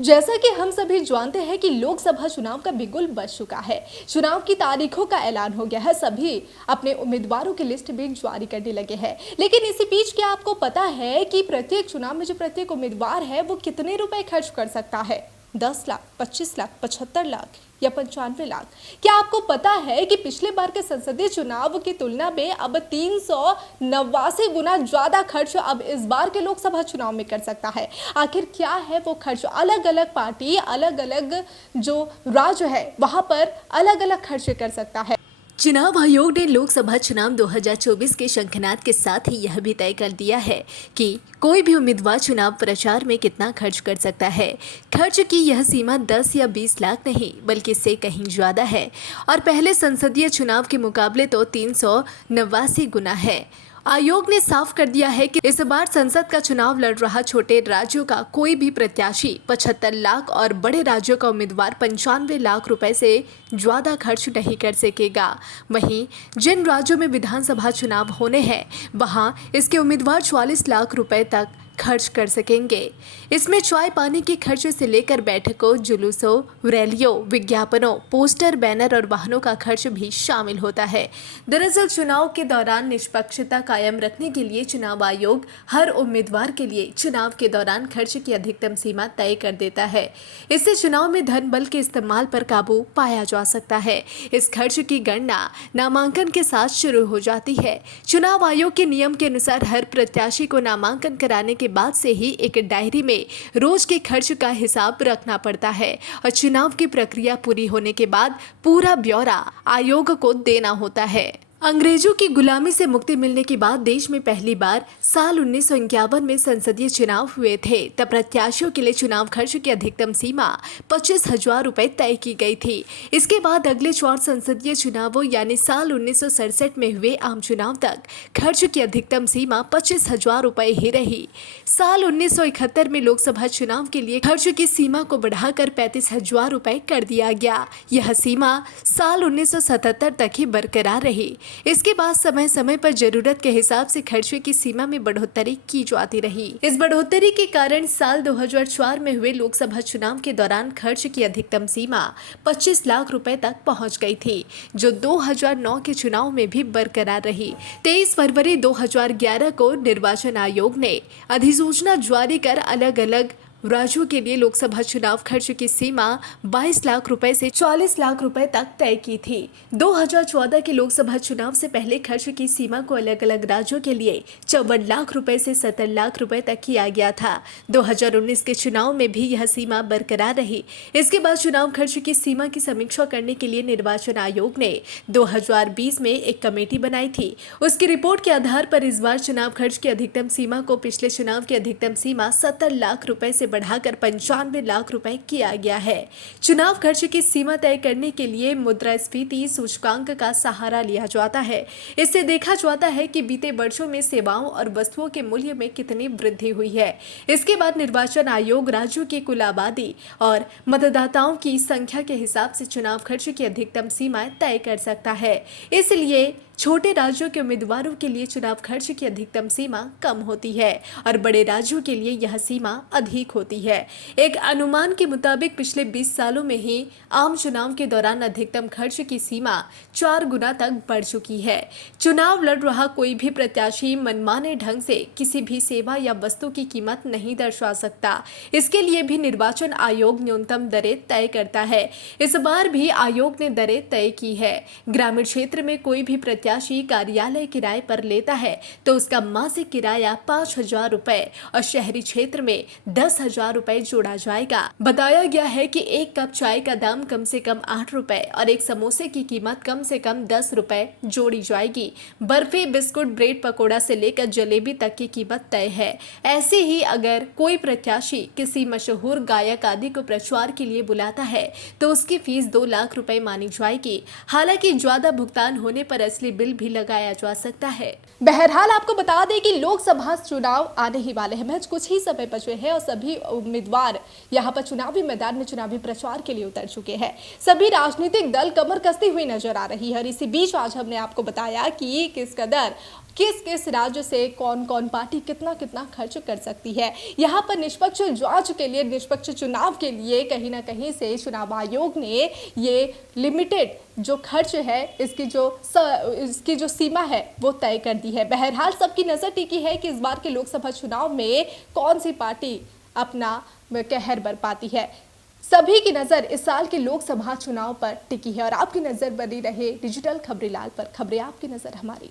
जैसा कि हम सभी जानते हैं कि लोकसभा चुनाव का बिगुल बज चुका है। चुनाव की तारीखों का ऐलान हो गया है। सभी अपने उम्मीदवारों की लिस्ट भी जारी करने लगे हैं। लेकिन इसी बीच क्या आपको पता है कि प्रत्येक चुनाव में जो प्रत्येक उम्मीदवार है वो कितने रुपए खर्च कर सकता है? 10 लाख, 25 लाख, 75 लाख या 95 लाख? क्या आपको पता है कि पिछले बार के संसदीय चुनाव की तुलना में अब 389 गुना ज्यादा खर्च अब इस बार के लोकसभा चुनाव में कर सकता है? आखिर क्या है वो खर्च? अलग अलग पार्टी, अलग अलग जो राज्य है वहां पर अलग अलग खर्च कर सकता है। चुनाव आयोग ने लोकसभा चुनाव 2024 के शंखनाद के साथ ही यह भी तय कर दिया है कि कोई भी उम्मीदवार चुनाव प्रचार में कितना खर्च कर सकता है। खर्च की यह सीमा 10 या 20 लाख नहीं बल्कि इससे कहीं ज्यादा है और पहले संसदीय चुनाव के मुकाबले तो 389 गुना है। आयोग ने साफ कर दिया है कि इस बार संसद का चुनाव लड़ रहा छोटे राज्यों का कोई भी प्रत्याशी 75 लाख और बड़े राज्यों का उम्मीदवार 95 लाख रुपए से ज्यादा खर्च नहीं कर सकेगा। वहीं जिन राज्यों में विधानसभा चुनाव होने हैं वहां इसके उम्मीदवार 44 लाख रुपए तक खर्च कर सकेंगे। इसमें चाय पानी के खर्च से लेकर बैठकों, जुलूसों, रैलियों, विज्ञापनों, पोस्टर, बैनर और वाहनों का खर्च भी शामिल होता है। दरअसल चुनाव के दौरान निष्पक्षता कायम रखने के लिए चुनाव आयोग हर उम्मीदवार के लिए चुनाव के दौरान खर्च की अधिकतम सीमा तय कर देता है। इससे चुनाव में धन बल के इस्तेमाल पर काबू पाया जा सकता है। इस खर्च की गणना नामांकन के साथ शुरू हो जाती है। चुनाव आयोग के नियम के अनुसार हर प्रत्याशी को नामांकन कराने के बाद से ही एक डायरी में रोज के खर्च का हिसाब रखना पड़ता है और चुनाव की प्रक्रिया पूरी होने के बाद पूरा ब्यौरा आयोग को देना होता है। अंग्रेजों की गुलामी से मुक्ति मिलने के बाद देश में पहली बार साल 1951 में संसदीय चुनाव हुए थे। तब प्रत्याशियों के लिए चुनाव खर्च की अधिकतम सीमा 25,000 रुपए तय की गई थी। इसके बाद अगले 4 संसदीय चुनावों यानी साल 1967 में हुए आम चुनाव तक खर्च की अधिकतम सीमा 25,000 रुपए ही रही। साल 1971 में लोकसभा चुनाव के लिए खर्च की सीमा को बढ़ाकर 35,000 रुपए कर दिया गया। यह सीमा साल 1977 तक ही बरकरार रही। इसके बाद समय समय पर जरूरत के हिसाब से खर्चे की सीमा में बढ़ोतरी की जाती रही। इस बढ़ोतरी के कारण साल 2004 में हुए लोकसभा चुनाव के दौरान खर्च की अधिकतम सीमा 25 लाख रुपए तक पहुंच गई थी, जो 2009 के चुनाव में भी बरकरार रही। 23 फरवरी 2011 को निर्वाचन आयोग ने अधिसूचना जारी कर अलग अलग राज्यों के लिए लोकसभा चुनाव खर्च की सीमा 22 लाख रुपए से 40 लाख रुपए तक तय की थी। 2014 के लोकसभा चुनाव से पहले खर्च की सीमा को अलग अलग राज्यों के लिए 54 लाख रुपए से 70 लाख रुपए तक किया गया था। 2019 के चुनाव में भी यह सीमा बरकरार रही। इसके बाद चुनाव खर्च की सीमा की समीक्षा करने के लिए निर्वाचन आयोग ने 2020 में एक कमेटी बनाई थी। उसकी रिपोर्ट के आधार पर इस बार चुनाव खर्च की अधिकतम सीमा को पिछले चुनाव की अधिकतम सीमा 70 लाख रुपए से बढ़ाकर 95 लाख रुपए किया गया है। चुनाव खर्च की सीमा तय करने के लिए मुद्रास्फीति सूचकांक का सहारा लिया जाता है। इससे देखा जाता है कि बीते वर्षों में सेवाओं और वस्तुओं के मूल्य में कितनी वृद्धि हुई है। इसके बाद निर्वाचन आयोग राज्यों की कुल आबादी और मतदाताओं की संख्या के हिसाब से चुनाव खर्च की अधिकतम सीमाएं तय कर सकता है। इसलिए छोटे राज्यों के उम्मीदवारों के लिए चुनाव खर्च की अधिकतम सीमा कम होती है और बड़े राज्यों के लिए यह सीमा अधिक होती है। एक अनुमान के मुताबिक पिछले 20 सालों में ही आम चुनाव के दौरान अधिकतम खर्च की सीमा 4 गुना तक बढ़ चुकी है। चुनाव लड़ रहा कोई भी प्रत्याशी मनमाने ढंग से किसी भी सेवा या वस्तु की कीमत नहीं दर्शा सकता। इसके लिए भी निर्वाचन आयोग न्यूनतम दरें तय करता है। इस बार भी आयोग ने दरें तय की है। ग्रामीण क्षेत्र में कोई भी प्रत्याशी कार्यालय किराए पर लेता है तो उसका मासिक किराया 5,000 रुपए और शहरी क्षेत्र में 10,000 रुपए जोड़ा जाएगा। बताया गया है कि एक कप चाय का दाम कम से कम 8 रुपए और एक समोसे की कीमत कम से कम 10 रुपए जोड़ी जाएगी। बर्फी, बिस्कुट, ब्रेड पकौड़ा से लेकर जलेबी तक की कीमत तय है। ऐसे ही अगर कोई प्रत्याशी किसी मशहूर गायक आदि को प्रचार के लिए बुलाता है तो उसकी फीस 2 लाख रुपए मानी जाएगी। हालांकि ज्यादा भुगतान होने पर असली बिल भी लगाया जा सकता है। बहरहाल आपको बता दें कि लोकसभा चुनाव आने ही वाले हैं। महज कुछ ही समय बचे हैं और सभी उम्मीदवार यहाँ पर चुनावी मैदान में चुनावी प्रचार के लिए उतर चुके हैं। सभी राजनीतिक दल कमर कसती हुई नजर आ रही है और इसी बीच आज हमने आपको बताया कि किस कदर किस किस राज्य से कौन कौन पार्टी कितना कितना खर्च कर सकती है। यहाँ पर निष्पक्ष जांच के लिए, निष्पक्ष चुनाव के लिए कहीं ना कहीं से चुनाव आयोग ने ये लिमिटेड जो खर्च है इसकी जो सीमा है वो तय कर दी है। बहरहाल सबकी नजर टिकी है कि इस बार के लोकसभा चुनाव में कौन सी पार्टी अपना कहर बरपाती है। सभी की नजर इस साल के लोकसभा चुनाव पर टिकी है और आपकी नजर बनी रहे डिजिटल खबरीलाल पर। खबरें आपकी नजर हमारी।